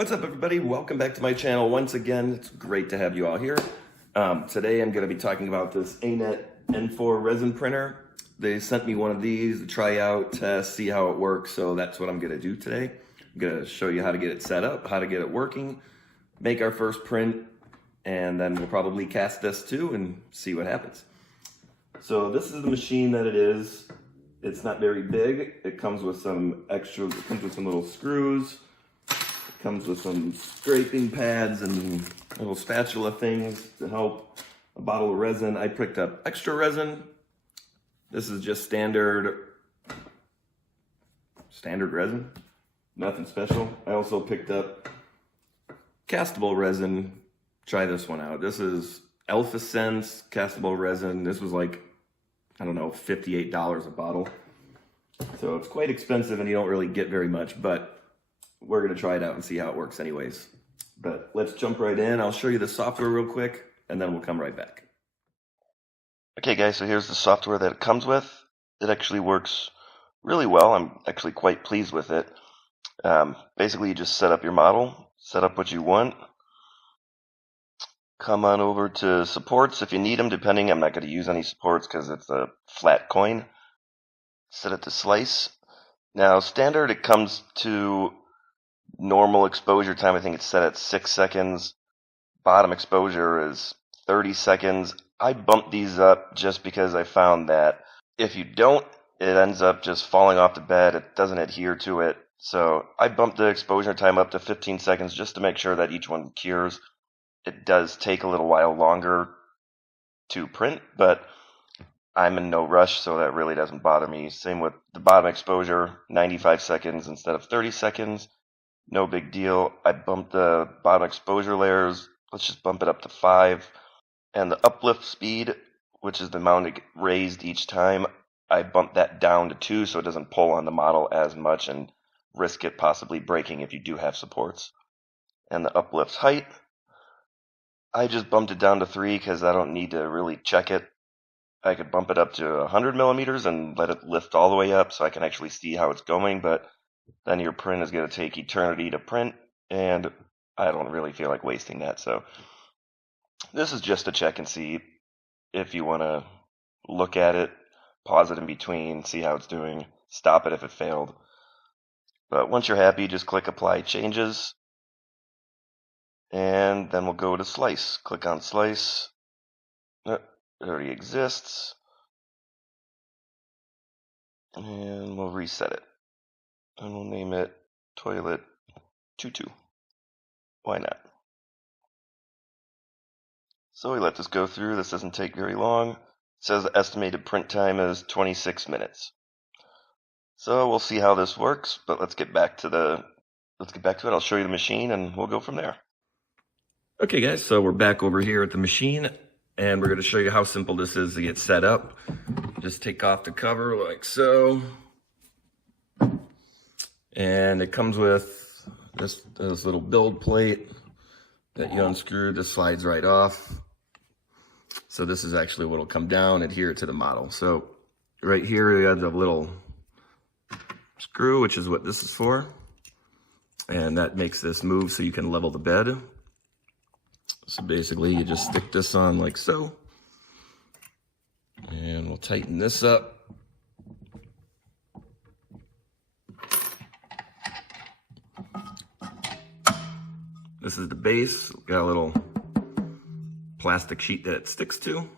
What's up, everybody? Welcome back to my channel once again. It's great to have you all here. Today I'm going to be talking about this Anet N4 Resin printer. They sent me one of these to try out, test, see how it works, so that's what I'm going to do today. I'm going to show you how to get it set up, how to get it working, make our first print, and then we'll probably cast this too and see what happens. So this is the machine that it is. It's not very big. It comes with some extra, it comes with some little screws. Comes with some scraping pads and little spatula things to help. A bottle of resin. I picked up extra resin. This is just standard resin. Nothing special. I also picked up castable resin. Try this one out. This is Alpha Sense castable resin. This was like, I don't know, $58 a bottle. So it's quite expensive and you don't really get very much, but we're going to try it out and see how it works anyways. But let's jump right in. I'll show you the software real quick, and then we'll come right back. Okay, guys, so here's the software that it comes with. It actually works really well. I'm actually quite pleased with it. Basically, you just set up your model, set up what you want. Come on over to supports if you need them, depending. I'm not going to use any supports because it's a flat coin. Set it to slice. Now, standard, it comes to normal exposure time. I think it's set at 6 seconds. Bottom exposure is 30 seconds. I bumped these up just because I found that if you don't, it ends up just falling off the bed. It doesn't adhere to it. So I bumped the exposure time up to 15 seconds just to make sure that each one cures. It does take a little while longer to print, but I'm in no rush, so that really doesn't bother me. Same with the bottom exposure, 95 seconds instead of 30 seconds. No big deal. I bumped the bottom exposure layers. Let's just bump it up to 5. And the uplift speed, which is the amount it raised each time, I bumped that down to 2 so it doesn't pull on the model as much and risk it possibly breaking if you do have supports. And the uplift height, I just bumped it down to 3 because I don't need to really check it. I could bump it up to 100 millimeters and let it lift all the way up so I can actually see how it's going, but then your print is going to take eternity to print, and I don't really feel like wasting that. So this is just to check and see if you want to look at it, pause it in between, see how it's doing, stop it if it failed. But once you're happy, just click Apply Changes, and then we'll go to Slice. Click on Slice. It already exists. And we'll reset it. And we'll name it Toilet 22. Why not? So we let this go through. This doesn't take very long. It says the estimated print time is 26 minutes. So we'll see how this works, but let's get back to it. I'll show you the machine and we'll go from there. Okay, guys, so we're back over here at the machine and we're going to show you how simple this is to get set up. Just take off the cover like so. And it comes with this little build plate that you unscrew. This slides right off. So this is actually what will come down, adhere to the model. So right here you have the little screw, which is what this is for. And that makes this move so you can level the bed. So basically you just stick this on like so. And we'll tighten this up. This is the base. Got a little plastic sheet that it sticks to.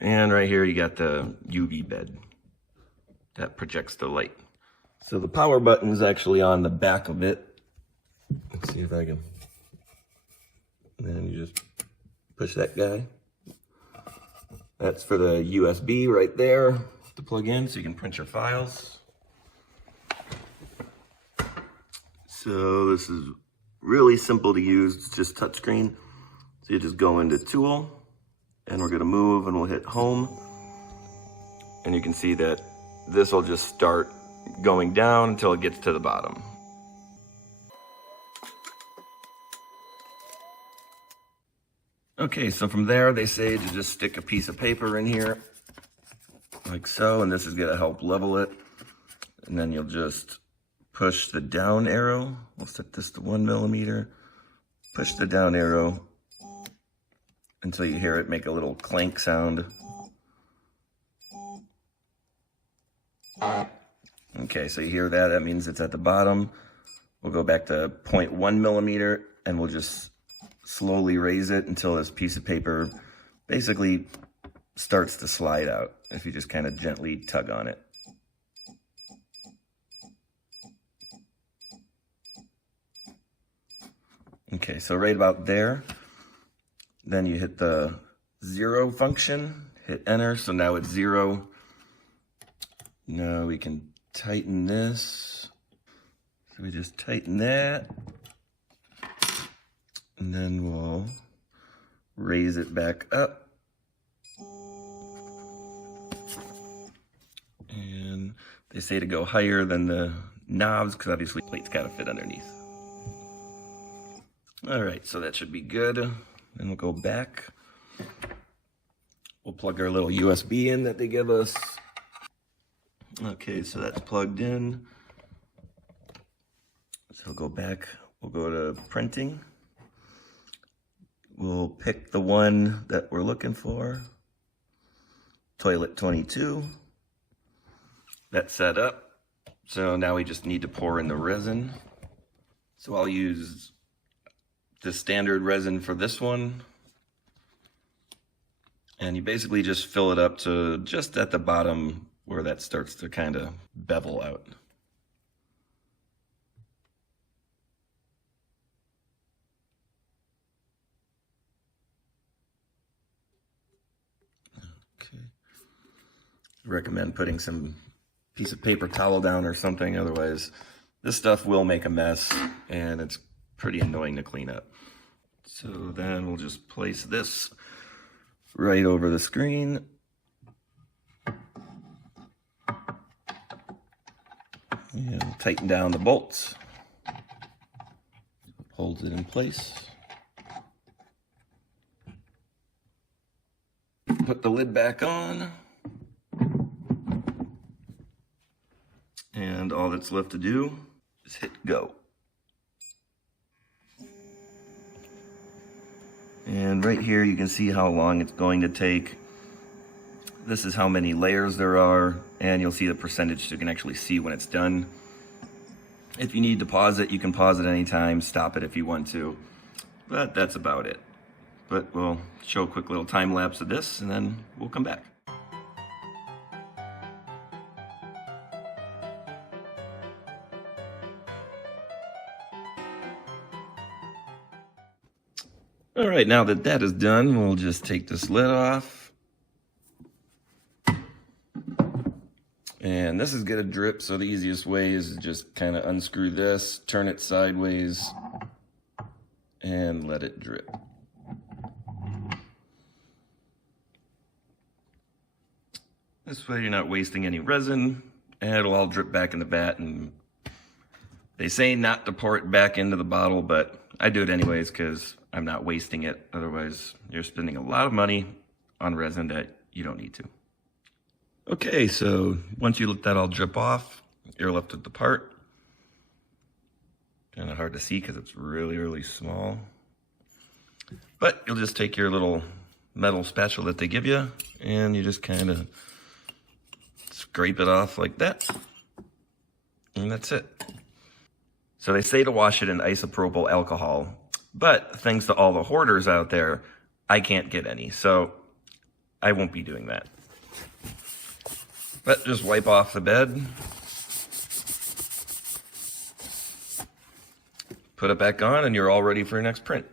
And right here you got the UV bed that projects the light. So the power button is actually on the back of it. Let's see if I can. And then you just push that guy. That's for the USB right there to plug in so you can print your files. So this is really simple to use. It's just touchscreen. So you just go into Tool, and we're going to move, and we'll hit Home. And you can see that this will just start going down until it gets to the bottom. Okay, so from there they say to just stick a piece of paper in here, like so, and this is going to help level it. And then you'll just push the down arrow. We'll set this to 1 millimeter. Push the down arrow until you hear it make a little clank sound. Okay, so you hear that, that means it's at the bottom. We'll go back to 0.1 millimeter and we'll just slowly raise it until this piece of paper basically starts to slide out if you just kind of gently tug on it. Okay, so right about there, then you hit the 0 function, hit enter, so now it's 0. Now we can tighten this. So we just tighten that, and then we'll raise it back up. And they say to go higher than the knobs because obviously the plate's got to fit underneath. All right, so that should be good. Then we'll go back. We'll plug our little USB in that they give us. Okay, so that's plugged in. So we'll go back, we'll go to printing. We'll pick the one that we're looking for. Toilet 22. That's set up. So now we just need to pour in the resin. So I'll use the standard resin for this one. And you basically just fill it up to just at the bottom where that starts to kind of bevel out. Okay. I recommend putting some piece of paper towel down or something, otherwise this stuff will make a mess and it's pretty annoying to clean up. So then we'll just place this right over the screen. And tighten down the bolts. Holds it in place. Put the lid back on. And all that's left to do is hit go. And right here you can see how long it's going to take. This is how many layers there are, and you'll see the percentage so you can actually see when it's done. If you need to pause it, you can pause it anytime, stop it if you want to, but that's about it. But we'll show a quick little time lapse of this and then we'll come back. All right, now that that is done, we'll just take this lid off. And this is gonna drip, so the easiest way is to just kind of unscrew this, turn it sideways, and let it drip. This way you're not wasting any resin, and it'll all drip back in the vat. And they say not to pour it back into the bottle, but I do it anyways because I'm not wasting it. Otherwise, you're spending a lot of money on resin that you don't need to. Okay, so once you let that all drip off, you're left with the part. Kind of hard to see because it's really, really small. But you'll just take your little metal spatula that they give you, and you just kind of scrape it off like that. And that's it. So they say to wash it in isopropyl alcohol, but thanks to all the hoarders out there, I can't get any, so I won't be doing that. But just wipe off the bed, put it back on, and you're all ready for your next print.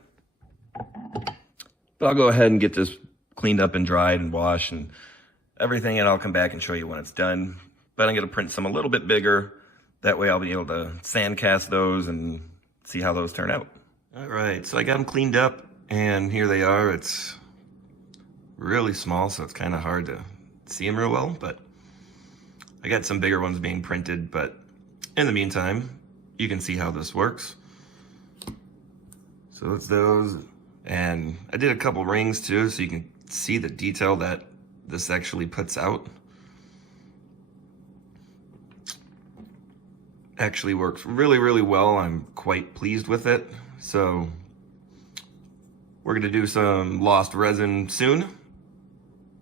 But I'll go ahead and get this cleaned up and dried and washed and everything, and I'll come back and show you when it's done. But I'm going to print some a little bit bigger. That way I'll be able to sand cast those and see how those turn out. All right, so I got them cleaned up, and here they are. It's really small, so it's kind of hard to see them real well, but I got some bigger ones being printed. But in the meantime, you can see how this works. So it's those, and I did a couple rings too, so you can see the detail that this actually puts out. actually works really, really well. I'm quite pleased with it. So we're gonna do some lost resin soon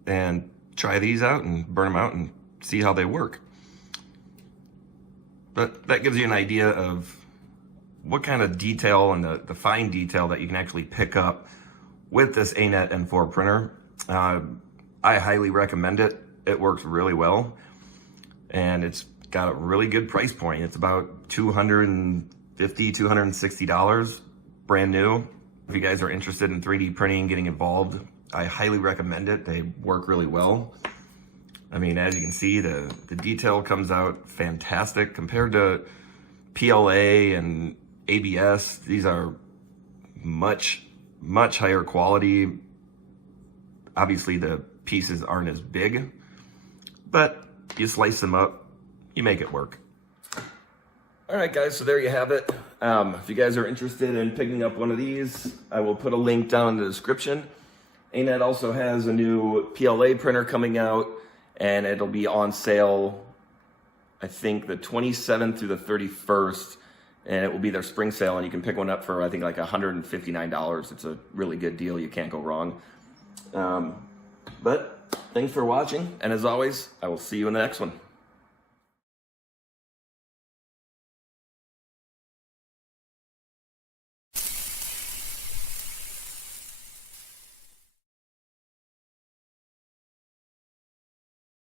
and try these out and burn them out and see how they work. But that gives you an idea of what kind of detail and the fine detail that you can actually pick up with this Anet N4 printer. I highly recommend it. It works really well, and it's got a really good price point. It's about $250, $260, brand new. If you guys are interested in 3D printing, getting involved, I highly recommend it. They work really well. I mean, as you can see, the detail comes out fantastic compared to PLA and ABS. These are much higher quality. Obviously, the pieces aren't as big, but you slice them up, you make it work. All right, guys, so there you have it. If you guys are interested in picking up one of these, I will put a link down in the description. Anet also has a new PLA printer coming out, and it'll be on sale, I think, the 27th through the 31st, and it will be their spring sale, and you can pick one up for, I think, like $159. It's a really good deal. You can't go wrong. But thanks for watching, and as always, I will see you in the next one.